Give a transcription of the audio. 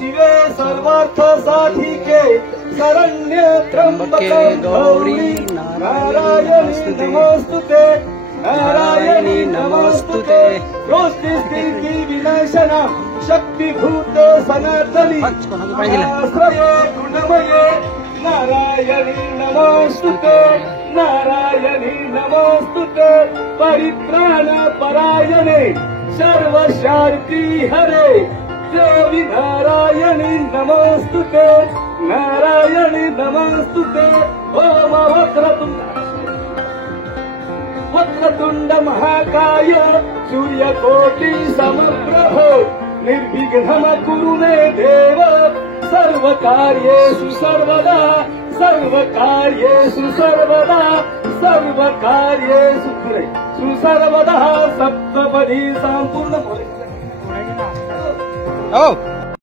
शिवे सर्वार्थ साधिके शरण्ये त्र्यंबके गौरी नारायणी नमोस्तुते नारायणी नमोस्तुते सृष्टि स्थिति विनाशना शक्तिभूत सनातनी आश्रये गुणमये नारायणी नमोस्तुते नारायणी नमोस्तुते परित्राण परायणे सर्व शांति हरे देवी नारायणी नमोस्तुते नारायणी नमोस्तुते ओम वक्रतुंड महाकाय सूर्यकोटि समप्रभ निर्विघ्नं कुरु मे देव सर्वकार्येषु सर्वदा सर्वकार्येषु सर्वदा सर्वकार्येषु सर्वदा सप्तपदी संपूर्ण।